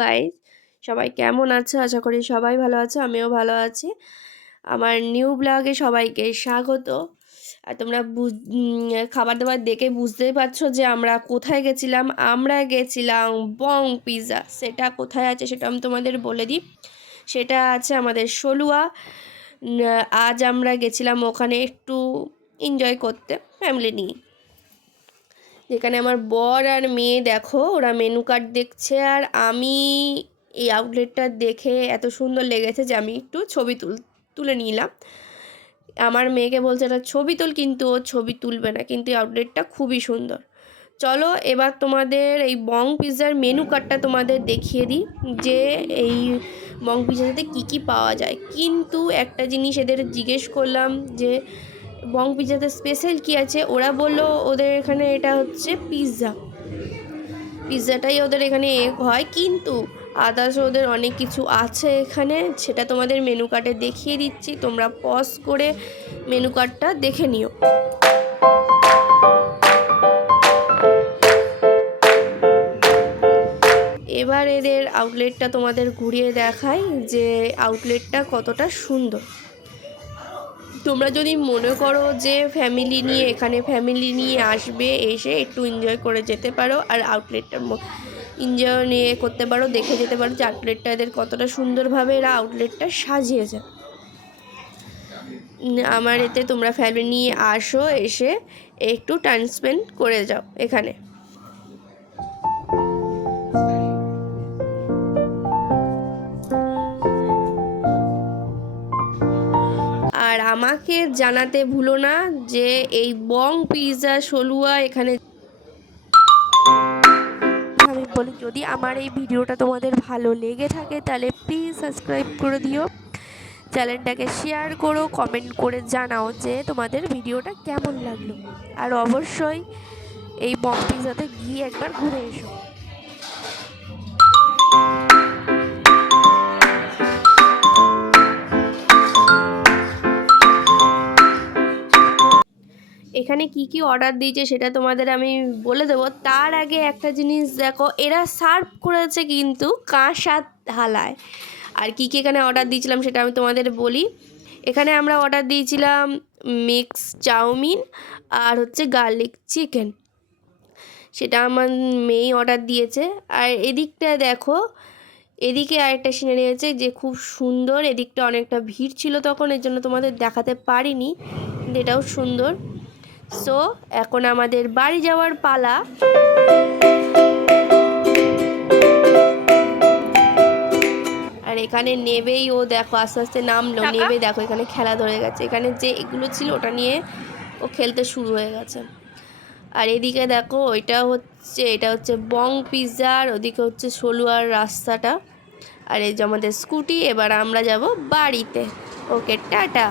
Guys, সবাই কেমন আছো? আশা করি সবাই ভালো আছো, আমিও ভালো আছি। আমার নিউ ব্লগে সবাইকে স্বাগত। আর তোমরা খাবার দাবার দেখে বুঝতেই পারছো যে আমরা কোথায় গেছিলাম। আমরা গেছিলাম বং পিৎজা। সেটা কোথায় আছে সেটা আমি তোমাদের বলে দিই। সেটা আছে আমাদের সলুয়া। আজ আমরা গেছিলাম ওখানে একটু এনজয় করতে ফ্যামিলি নিয়ে। যেখানে আমার বর আর মেয়ে দেখো ওরা মেনু কার্ড দেখছে, আর আমি এই আউটলেটটা দেখে এত সুন্দর লেগেছে যে আমি একটু ছবি তুলে নিলাম। আমার মেয়েকে বলছে এটা ছবি তুল, কিন্তু ও ছবি তুলবে না, কিন্তু এই আউটলেটটা খুবই সুন্দর। চলো এবার তোমাদের এই বং পিৎজার মেনু কার্ডটা তোমাদের দেখিয়ে দিই যে এই বং পিৎজাতে কী কী পাওয়া যায়। কিন্তু একটা জিনিস এদের জিজ্ঞেস করলাম যে বং পিৎজাতে স্পেশাল কী আছে। ওরা বললো ওদের এখানে এটা হচ্ছে পিৎজাটাই ওদের এখানে হয়, কিন্তু আদার্স ওদের অনেক কিছু আছে এখানে, সেটা তোমাদের মেনু কার্ডে দেখিয়ে দিচ্ছি। তোমরা পজ করে মেনু কার্ডটা দেখে নিও। এবার এদের আউটলেটটা তোমাদের ঘুরিয়ে দেখাই যে আউটলেটটা কতটা সুন্দর। তোমরা যদি মনে করো যে ফ্যামিলি নিয়ে আসবে, এসে একটু এনজয় করে যেতে পারো, আর আউটলেটটার এনজয় নিয়ে করতে পারো, দেখে যেতে পারো যে আউটলেটটা এদের কতটা সুন্দরভাবে এরা আউটলেটটা সাজিয়েছে। আমার এতে তোমরা ফ্যামিলি নিয়ে আসো, এসে একটু টাইম স্পেন্ড করে যাও এখানে। আর আমাকে জানাতে ভুলো না যে এই বং পিৎজা সলুয়া এখানে। আমি বলি, যদি আমার এই ভিডিওটা তোমাদের ভালো লেগে থাকে তাহলে প্লিজ সাবস্ক্রাইব করে দিও, চ্যানেলটাকে শেয়ার করো, কমেন্ট করে জানাও যে তোমাদের ভিডিওটা কেমন লাগলো। আর অবশ্যই এই বং পিৎজাতে গিয়ে একবার ঘুরে এসো। এখানে কি কি অর্ডার দিয়েছে সেটা তোমাদের আমি বলে দেবো। তার আগে একটা জিনিস দেখো, এরা সার্ভ করেছে কিন্তু কাঁসার থালায়। আর কি কি এখানে অর্ডার দিয়েছিলাম সেটা আমি তোমাদের বলি। এখানে আমরা অর্ডার দিয়েছিলাম মিক্স চাউমিন আর হচ্ছে গার্লিক চিকেন, সেটা আমার মেয়ে অর্ডার দিয়েছে। আর এদিকটা দেখো, এদিকে আরেকটা সিনারি আছে যে খুব সুন্দর। এদিকটা অনেকটা ভিড় ছিল তখন, এর জন্য তোমাদের দেখাতে পারিনি, কিন্তু এটাও সুন্দর। সো এখন আমাদের বাড়ি যাওয়ার পালা। আর এখানে নেবেই ও, দেখো আস্তে আস্তে নামলো, নেবে দেখো এখানে খেলা ধরে গেছে। এখানে যে এগুলো ছিল ওটা নিয়ে ও খেলতে শুরু হয়ে গেছে। আর এদিকে দেখো এটা হচ্ছে বং পিৎজার, ওদিকে হচ্ছে সলুয়ার রাস্তাটা, আর এই যে আমাদের স্কুটি। এবার আমরা যাব বাড়িতে। ওকে, টাটা।